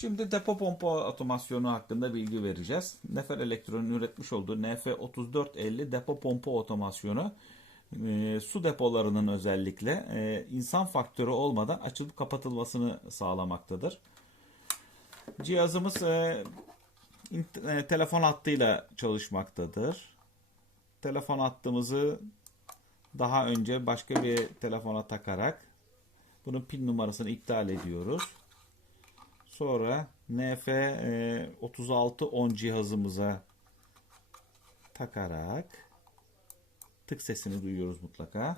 Şimdi depo pompa otomasyonu hakkında bilgi vereceğiz. Nefer Elektronik'in üretmiş olduğu NF3450 depo pompa otomasyonu e, su depolarının özellikle e, insan faktörü olmadan açılıp kapatılmasını sağlamaktadır. Cihazımız e, e, telefon hattıyla çalışmaktadır. Telefon hattımızı daha önce başka bir telefona takarak bunun pin numarasını iptal ediyoruz. Sonra NF e, 3610 cihazımıza takarak tık sesini duyuyoruz mutlaka.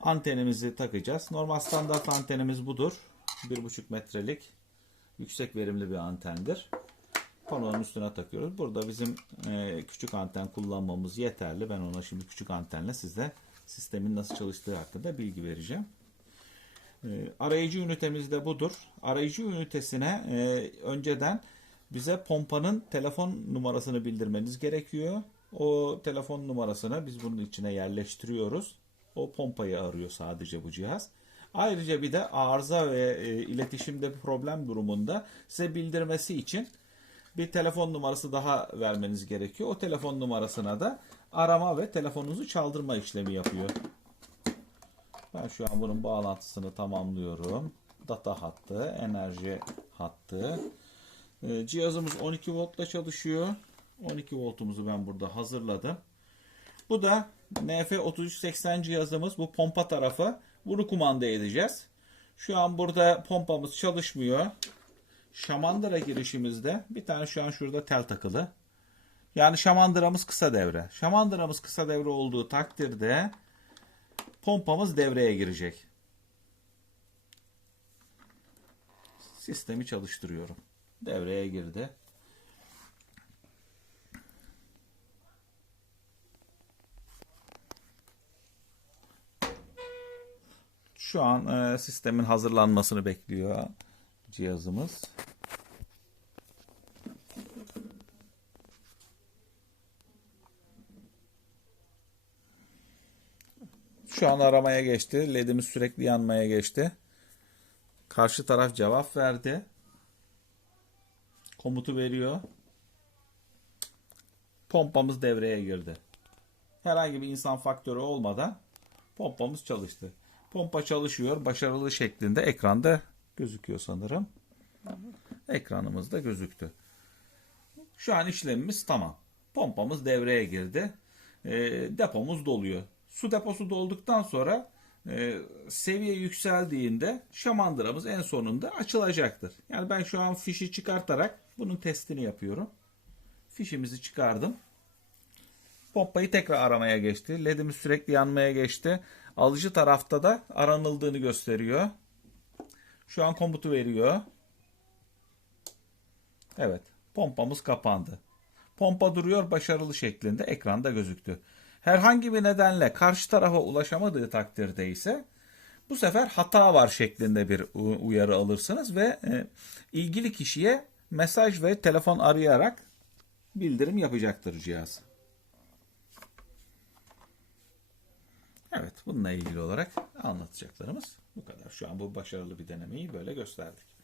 Antenimizi takacağız. Normal standart antenimiz budur. 1,5 metrelik yüksek verimli bir antendir. Panonun üstüne takıyoruz. Burada bizim e, küçük anten kullanmamız yeterli. Ben ona şimdi küçük antenle size sistemin nasıl çalıştığı hakkında bilgi vereceğim. E, arayıcı ünitemiz de budur. Arayıcı ünitesine e, önceden bize pompanın telefon numarasını bildirmeniz gerekiyor. O telefon numarasını biz bunun içine yerleştiriyoruz. O pompayı arıyor sadece bu cihaz. Ayrıca bir de arıza ve e, iletişimde problem durumunda size bildirmesi için bir telefon numarası daha vermeniz gerekiyor. O telefon numarasına da arama ve telefonunuzu çaldırma işlemi yapıyor. Şu an bunun bağlantısını tamamlıyorum. Data hattı, enerji hattı. Ee, Cihazımız 12 voltla çalışıyor. 12 voltumuzu ben burada hazırladım. Bu da NF3380 cihazımız. Bu pompa tarafı. Bunu kumanda edeceğiz. Şu an burada pompamız çalışmıyor. Şamandıra girişimizde bir tane şu an şurada tel takılı. Yani şamandıramız kısa devre. Şamandıramız kısa devre olduğu takdirde pompamız devreye girecek. Sistemi çalıştırıyorum. Devreye girdi. Şu an e, sistemin hazırlanmasını bekliyor cihazımız. Şu an aramaya geçti. LED'imiz sürekli yanmaya geçti. Karşı taraf cevap verdi. Komutu veriyor. Pompamız devreye girdi. Herhangi bir insan faktörü olmadan pompamız çalıştı. Pompa çalışıyor. Başarılı şeklinde ekranda gözüküyor sanırım. Ekranımızda gözüktü. Şu an işlemimiz tamam. Pompamız devreye girdi. E, depomuz doluyor. Su deposu dolduktan sonra e, seviye yükseldiğinde şamandıramız en sonunda açılacaktır. Yani ben şu an fişi çıkartarak bunun testini yapıyorum. Fişimizi çıkardım. Pompayı tekrar aramaya geçti. LED'imiz sürekli yanmaya geçti. Alıcı tarafta da aranıldığını gösteriyor. Şu an komutu veriyor. Evet. Pompamız kapandı. Pompa duruyor başarılı şeklinde ekranda gözüktü. Herhangi bir nedenle karşı tarafa ulaşamadığı takdirde ise bu sefer hata var şeklinde bir uyarı alırsınız ve e, ilgili kişiye mesaj ve telefon arayarak bildirim yapacaktır cihaz. Evet, bununla ilgili olarak anlatacaklarımız bu kadar. Şu an bu başarılı bir denemeyi böyle gösterdik.